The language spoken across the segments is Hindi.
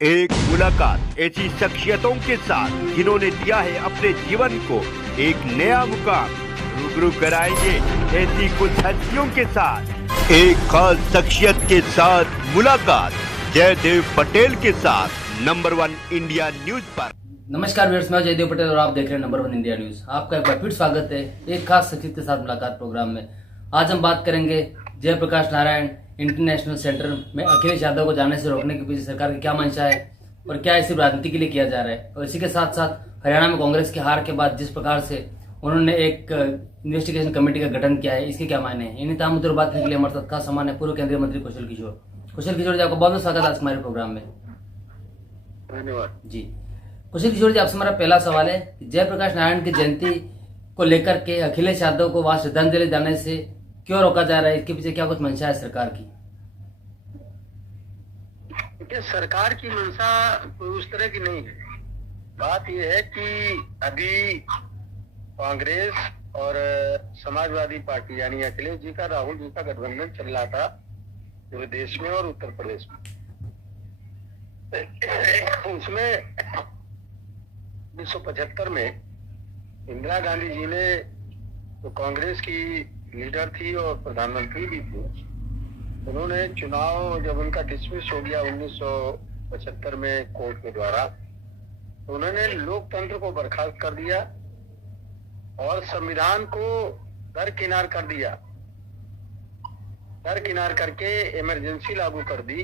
एक मुलाकात ऐसी शख्सियतों के साथ जिन्होंने दिया है अपने जीवन को एक नया मुकाम। रूबरू कराएंगे ऐसी कुछ हस्तियों के साथ एक खास शख्सियत के साथ मुलाकात जयदेव पटेल के साथ नंबर 1 इंडिया न्यूज पर। नमस्कार व्यूअर्स, मैं जयदेव पटेल और आप देख रहे हैं नंबर 1 इंडिया न्यूज। आपका एक बार फिर स्वागत है एक खास शख्सियत के साथ मुलाकात प्रोग्राम में। आज हम बात करेंगे जयप्रकाश नारायण इंटरनेशनल सेंटर में अखिलेश यादव को जाने से रोकने के पीछे सरकार की क्या मंशा है और क्या इसे राजनीति के लिए किया जा रहा है। और इसी के साथ साथ हरियाणा में कांग्रेस की हार के बाद जिस प्रकार से उन्होंने एक इन्वेस्टिगेशन कमेटी का गठन किया है, इसके क्या मायने हैं। इन्हीं तमाम मुद्दों पर बात करने के लिए हमारे साथ खास सामान है पूर्व केंद्रीय मंत्री कुशल किशोर जी। आपका बहुत बहुत स्वागत है आज हमारे प्रोग्राम में। धन्यवाद जी कुशल किशोर जी, आपसे हमारा पहला सवाल है कि जयप्रकाश नारायण की जयंती को लेकर के अखिलेश यादव को वहां श्रद्धांजलि जाने से क्यों रोका जा रहा है, इसके पीछे क्या कुछ मंशा है सरकार की। देखिए, सरकार की मंशा कोई उस तरह की नहीं है। बात यह है कि अभी कांग्रेस और समाजवादी पार्टी यानी अखिलेश जी का राहुल जी का गठबंधन चल रहा था पूरे देश में और उत्तर प्रदेश में। उसमें 1975 में इंदिरा गांधी जी ने, तो कांग्रेस की लीडर थी और प्रधानमंत्री भी थी, उन्होंने चुनाव जब उनका डिसमिस हो गया 1975 में कोर्ट के द्वारा, तो उन्होंने लोकतंत्र को बर्खास्त कर दिया और संविधान को दरकिनार कर दिया। दरकिनार करके इमरजेंसी लागू कर दी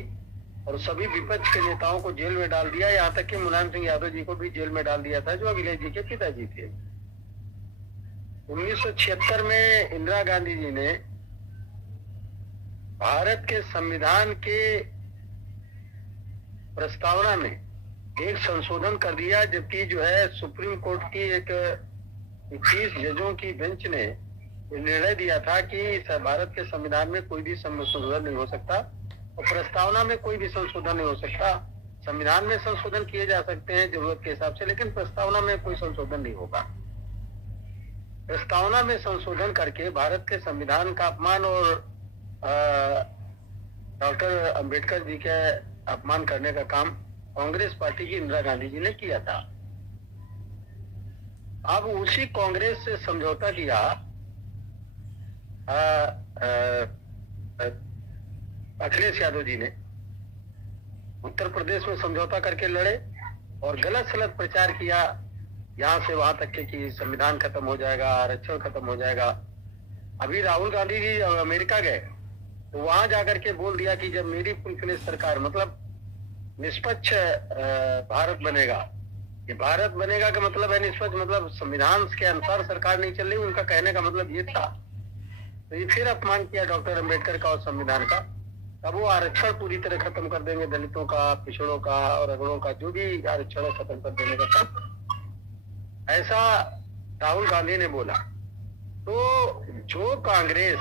और सभी विपक्ष के नेताओं को जेल में डाल दिया। यहाँ तक कि मुलायम सिंह यादव जी को भी जेल में डाल दिया था, जो अखिलेश जी के पिताजी थे। 1976 में इंदिरा गांधी जी ने भारत के संविधान के प्रस्तावना में एक संशोधन कर दिया, जबकि जो है सुप्रीम कोर्ट की एक 21 जजों की बेंच ने निर्णय दिया था कि भारत के संविधान में कोई भी संशोधन नहीं हो सकता और प्रस्तावना में कोई भी संशोधन नहीं हो सकता। संविधान में संशोधन किए जा सकते हैं जरूरत के हिसाब से, लेकिन प्रस्तावना में कोई संशोधन नहीं होगा। प्रस्तावना में संशोधन करके भारत के संविधान का अपमान और डॉक्टर अंबेडकर जी के अपमान करने का काम कांग्रेस पार्टी की इंदिरा गांधी जी ने किया था। अब उसी कांग्रेस से समझौता किया अखिलेश यादव जी ने। उत्तर प्रदेश में समझौता करके लड़े और गलत सलत प्रचार किया, यहाँ से वहां तक के कि संविधान खत्म हो जाएगा, आरक्षण खत्म हो जाएगा। अभी राहुल गांधी जी अमेरिका गए तो वहां जाकर के बोल दिया कि जब मेरी फुल फ्लेज सरकार, मतलब निष्पक्ष भारत बनेगा। ये भारत बनेगा का मतलब है निष्पक्ष, मतलब संविधान के अनुसार सरकार नहीं चल रही, उनका कहने का मतलब ये था। तो ये फिर अपमान किया डॉक्टर अंबेडकर का और संविधान का। अब वो आरक्षण पूरी तरह खत्म कर देंगे, दलितों का, पिछड़ों का और अगड़ों का जो भी आरक्षण है खत्म कर देने का काम, ऐसा राहुल गांधी ने बोला। तो जो कांग्रेस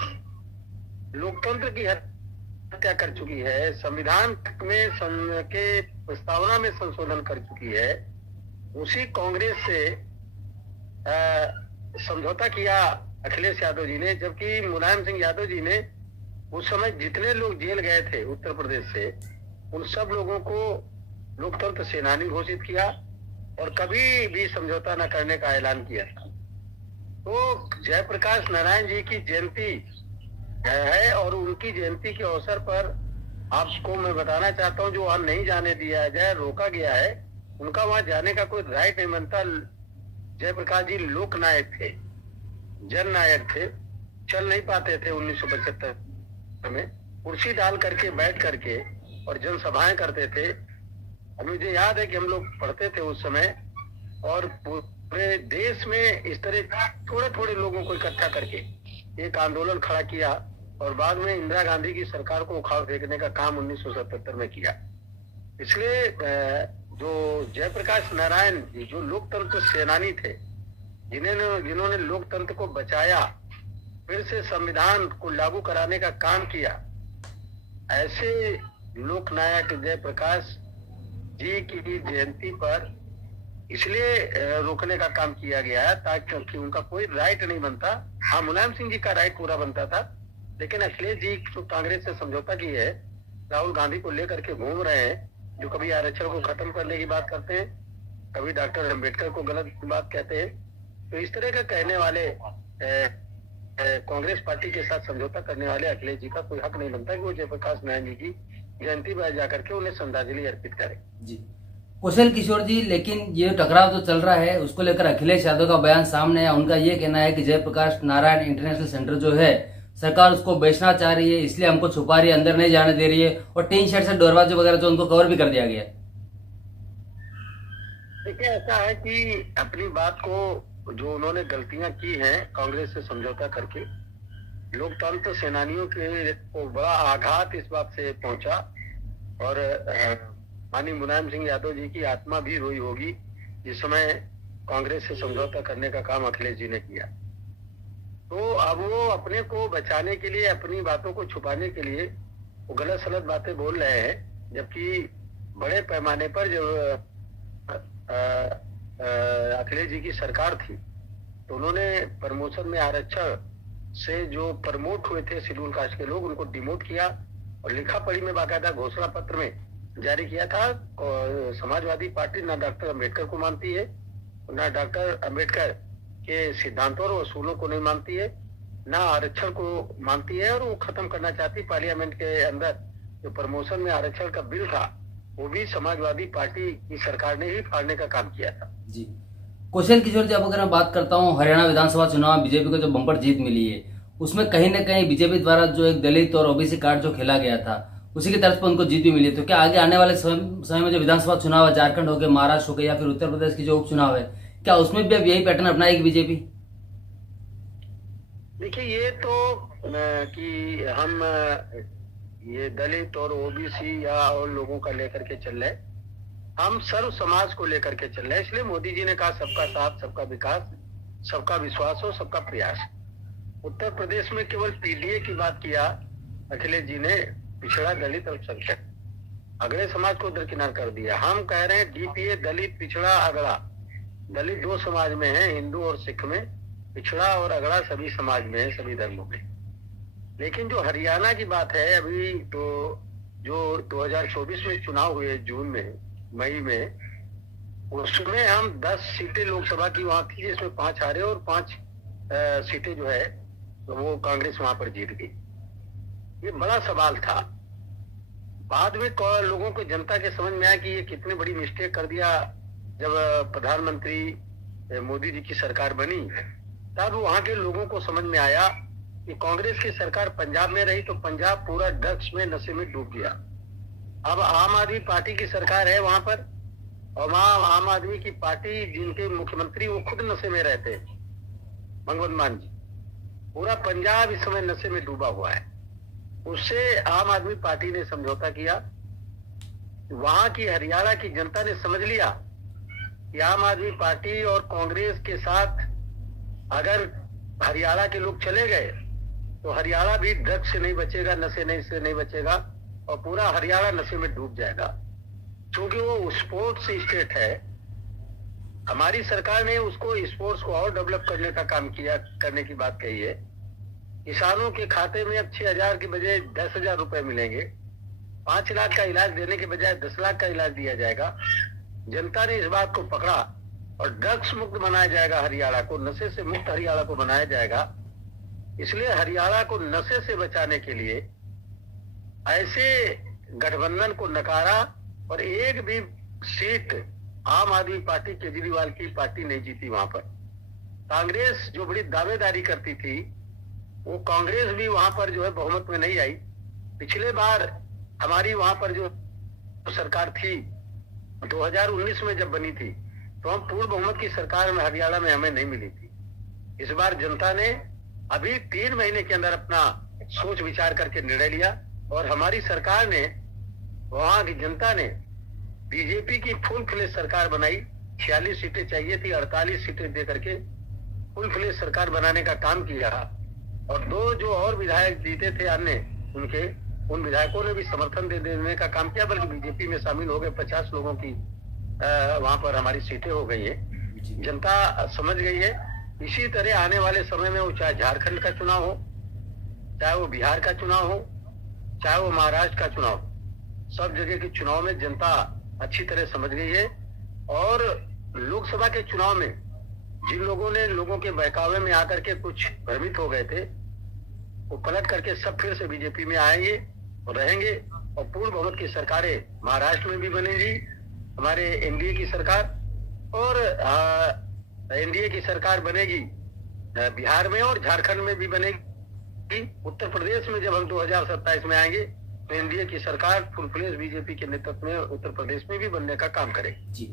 लोकतंत्र की हत्या कर चुकी है, संविधान में के प्रस्तावना में संशोधन कर चुकी है, उसी कांग्रेस से समझौता किया अखिलेश यादव जी ने। जबकि मुलायम सिंह यादव जी ने उस समय जितने लोग जेल गए थे उत्तर प्रदेश से, उन सब लोगों को लोकतंत्र सेनानी घोषित किया और कभी भी समझौता न करने का ऐलान किया था। तो जयप्रकाश नारायण जी की जयंती है और उनकी जयंती के अवसर पर आपको मैं बताना चाहता हूँ, जो वहां नहीं जाने दिया जाए, रोका गया है, उनका वहां जाने का कोई राइट नहीं बनता। जयप्रकाश जी लोक नायक थे, जन नायक थे, चल नहीं पाते थे 1975 में, कुर्सी डाल करके बैठ करके और जनसभाएं करते थे। अब मुझे याद है कि हम लोग पढ़ते थे उस समय और पूरे देश में इस तरह थोड़े थोड़े लोगों को इकट्ठा करके एक आंदोलन खड़ा किया और बाद में इंदिरा गांधी की सरकार को उखाड़ फेंकने का काम 1977 में किया। इसलिए जो जयप्रकाश नारायण जी जो लोकतंत्र सेनानी थे, जिन्होंने लोकतंत्र को बचाया, फिर से संविधान को लागू कराने का काम किया, ऐसे लोकनायक जयप्रकाश जी की जयंती पर इसलिए रोकने का काम किया गया है ताकि उनका कोई राइट नहीं बनता। हाँ, मुलायम सिंह जी का राइट पूरा बनता था, लेकिन अखिलेश जी जो कांग्रेस से समझौता की है, राहुल गांधी को लेकर के घूम रहे हैं, जो कभी आरक्षण को खत्म करने की बात करते हैं, कभी डॉक्टर अम्बेडकर को गलत बात कहते हैं। तो इस तरह का कहने वाले कांग्रेस पार्टी के साथ समझौता करने वाले अखिलेश जी का कोई हक नहीं बनता कि वो जयप्रकाश नारायण जी की जयंती पर जाकर के उन्हें श्रद्धांजलि अर्पित करें। जी कुशल किशोर जी, लेकिन ये टकराव जो चल रहा है उसको लेकर अखिलेश यादव का बयान सामने है। उनका ये कहना है कि जयप्रकाश नारायण इंटरनेशनल सेंटर जो है सरकार उसको बेचना चाह रही है, इसलिए हमको छुपा रही है, अंदर नहीं जाने दे रही है, और टीन शेड से दरवाजे वगैरह जो उनको कवर भी कर दिया गया। देखिए, ऐसा है कि अपनी बात को जो उन्होंने गलतियां की हैं कांग्रेस से समझौता करके, लोकतंत्र सेनानियों के को बड़ा आघात इस बात से पहुंचा, और माननीय मुलायम सिंह यादव जी की आत्मा भी रोई होगी जिस समय कांग्रेस से समझौता करने का काम अखिलेश जी ने किया। तो अब वो अपने को बचाने के लिए, अपनी बातों को छुपाने के लिए वो गलत सलत बातें बोल रहे हैं, जबकि बड़े पैमाने पर जब अखिलेश जी की सरकार थी तो उन्होंने प्रमोशन में आरक्षण से जो प्रमोट हुए थे शेड्यूल कास्ट के लोग, उनको डिमोट किया और लिखा पढ़ी में बाकायदा घोषणा पत्र में जारी किया था। समाजवादी पार्टी ना डॉक्टर अम्बेडकर को मानती है, ना डॉक्टर अम्बेडकर के सिद्धांतों और असूलों को नहीं मानती है, ना आरक्षण को मानती है, और वो खत्म करना चाहती। पार्लियामेंट के अंदर जो प्रमोशन में आरक्षण का बिल था वो भी समाजवादी पार्टी की सरकार ने ही फाड़ने का काम किया था। जी कुशल किशोर जी, अब अगर मैं बात करता हूँ हरियाणा विधानसभा चुनाव बीजेपी को जो बम्पर जीत मिली है, उसमें कहीं ना कहीं बीजेपी द्वारा जो एक दलित और ओबीसी कार्ड जो खेला गया था उसी की तरफ पर उनको जीत भी मिली है। तो क्या आगे आने वाले समय में जो विधानसभा चुनाव है, झारखंड हो गया, महाराष्ट्र हो गया, या फिर उत्तर प्रदेश की जो उपचुनाव है, क्या उसमें भी अब यही पैटर्न अपनाएगी बीजेपी? देखिए, ये तो कि हम ये दलित और ओबीसी या और लोगों का लेकर के चल रहे, हम सर्व समाज को लेकर के चल रहे हैं। इसलिए मोदी जी ने कहा सबका साथ, सबका विकास, सबका विश्वास हो, सबका प्रयास। उत्तर प्रदेश में केवल पीडीए की बात किया अखिलेश जी ने, पिछड़ा, दलित, अल्पसंख्यक, अगड़े समाज को दरकिनार कर दिया। हम कह रहे हैं डीपीए, दलित, पिछड़ा, अगड़ा। दलित दो समाज में है, हिंदू और सिख में, पिछड़ा और अगड़ा सभी समाज में है, सभी धर्मों में। लेकिन जो हरियाणा की बात है, अभी तो जो 2024 में चुनाव हुए जून में, मई में, उसमें हम 10 सीटें लोकसभा की वहां थी, जिसमें 5 हारे और 5 सीटें जो है तो वो कांग्रेस वहां पर जीत गई। ये बड़ा सवाल था। बाद में लोगों को, जनता के समझ में आया कि ये कितनी बड़ी मिस्टेक कर दिया। जब प्रधानमंत्री मोदी जी की सरकार बनी तब वहां के लोगों को समझ में आया कि कांग्रेस की सरकार पंजाब में रही तो पंजाब पूरा ड्रग्स में, नशे में डूब गया। अब आम आदमी पार्टी की सरकार है वहां पर, और वहां आम आदमी की पार्टी जिनके मुख्यमंत्री वो खुद नशे में रहते हैं, भगवंत मान जी। पूरा पंजाब इस समय नशे में डूबा हुआ है। उससे आम आदमी पार्टी ने समझौता किया। वहां की हरियाणा की जनता ने समझ लिया कि आम आदमी पार्टी और कांग्रेस के साथ अगर हरियाणा के लोग चले गए तो हरियाणा भी ड्रग्स से नहीं बचेगा, नशे नहीं से नहीं बचेगा, और पूरा हरियाणा नशे में डूब जाएगा। क्योंकि वो स्पोर्ट्स स्टेट है। हमारी सरकार ने उसको, स्पोर्ट्स को और डेवलप करने का काम किया, करने की बात कही है। किसानों के खाते में अब 6,000 के बजाय 10,000 रुपए मिलेंगे। 5 लाख का इलाज देने के बजाय 10 लाख का इलाज दिया जाएगा। जनता ने इस बात को पकड़ा और ड्रग्स मुक्त बनाया जाएगा हरियाणा को, नशे से मुक्त हरियाणा को बनाया जाएगा। इसलिए हरियाणा को नशे से बचाने के लिए ऐसे गठबंधन को नकारा, और एक भी सीट आम आदमी पार्टी, केजरीवाल की पार्टी नहीं जीती वहां पर। कांग्रेस जो बड़ी दावेदारी करती थी, वो कांग्रेस भी वहां पर जो है बहुमत में नहीं आई। पिछले बार हमारी वहां पर जो सरकार थी 2019 में जब बनी थी, तो हम पूर्ण बहुमत की सरकार में हरियाणा में हमें नहीं मिली थी। इस बार जनता ने अभी 3 महीने के अंदर अपना सोच विचार करके निर्णय लिया, और हमारी सरकार ने, वहां की जनता ने बीजेपी की फुल फ्लेज सरकार बनाई। 46 सीटें चाहिए थी, 48 सीटें दे करके फुल फ्लेज सरकार बनाने का काम किया। और 2 जो और विधायक जीते थे अन्य, उन विधायकों ने भी समर्थन दे देने का काम किया, बल्कि बीजेपी में शामिल हो गए। 50 लोगों की वहां पर हमारी सीटें हो गई है। जनता समझ गई है। इसी तरह आने वाले समय में, वो चाहे झारखंड का चुनाव हो, चाहे वो बिहार का चुनाव हो, चाहे वो महाराष्ट्र का चुनाव हो, सब जगह के चुनाव में जनता अच्छी तरह समझ गई है। और लोकसभा के चुनाव में जिन लोगों ने लोगों के बहकावे में आकर के कुछ भ्रमित हो गए थे, वो पलट करके सब फिर से बीजेपी में आएंगे और रहेंगे, और पूर्ण बहुमत की सरकारें महाराष्ट्र में भी बनेगी, हमारे एनडीए की सरकार, और एनडीए की सरकार बनेगी बिहार में, और झारखंड में भी बनेगी। उत्तर प्रदेश में जब हम 2027 में आएंगे तो एनडीए की सरकार फुल फ्लेज बीजेपी के नेतृत्व में उत्तर प्रदेश में भी बनने का काम करेगी। जी,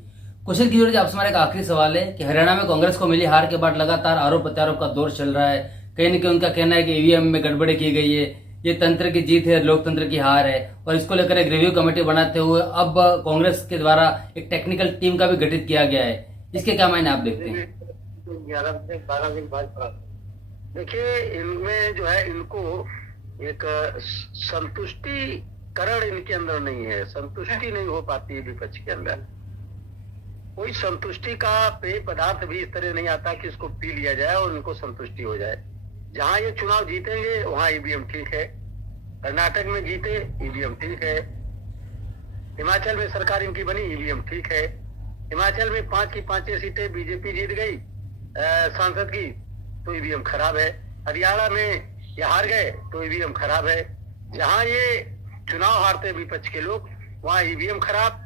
कुशल किशोर जी, आपसे हमारा एक आखिरी सवाल है कि हरियाणा में कांग्रेस को मिली हार के बाद लगातार आरोप प्रत्यारोप का दौर चल रहा है। कहीं न कहीं उनका कहना है कि ईवीएम में गड़बड़ी की गई है, ये तंत्र की जीत है, लोकतंत्र की हार है, और इसको लेकर एक रिव्यू कमेटी बनाते हुए अब कांग्रेस के द्वारा एक टेक्निकल टीम का भी गठित किया गया है। इसके क्या मायने आप देखते हैं? 11 से 12 दिन बाद देखिए, इनमें जो है, इनको एक संतुष्टिकरण इनके अंदर नहीं है, संतुष्टि नहीं हो पाती है विपक्ष के अंदर। कोई संतुष्टि का पेय पदार्थ भी इस तरह नहीं आता कि इसको पी लिया जाए और इनको संतुष्टि हो जाए। जहां ये चुनाव जीतेंगे वहां ईवीएम ठीक है, कर्नाटक में जीते ईवीएम ठीक है, हिमाचल में सरकार इनकी बनी ईवीएम ठीक है, हिमाचल में 5 की 5 सीटें बीजेपी जीत गई सांसद की तो ईवीएम खराब है, हरियाणा में ये हार गए तो ईवीएम खराब है। जहां ये चुनाव हारते विपक्ष के लोग वहां ईवीएम खराब,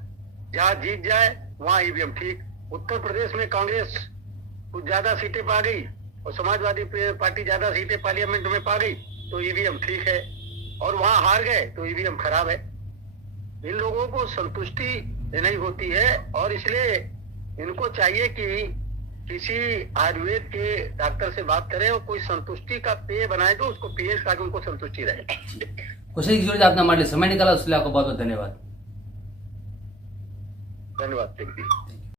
जहां जीत जाए वहां ईवीएम ठीक। उत्तर प्रदेश में कांग्रेस कुछ ज्यादा सीटें पा गई और समाजवादी पार्टी ज्यादा सीटें पार्लियामेंट में पा गई तो ईवीएम ठीक है, और वहां हार गए तो ईवीएम खराब है। इन लोगों को संतुष्टि नहीं होती है, और इसलिए इनको चाहिए कि किसी आयुर्वेद के डॉक्टर से बात करें और कोई संतुष्टि का पेय बनाए तो उसको पिए ताकि उनको संतुष्टि रहे। कुशल किशोर जी, आपने हमारे लिए समय निकाला, उसके लिए आपको बहुत बहुत धन्यवाद। धन्यवाद।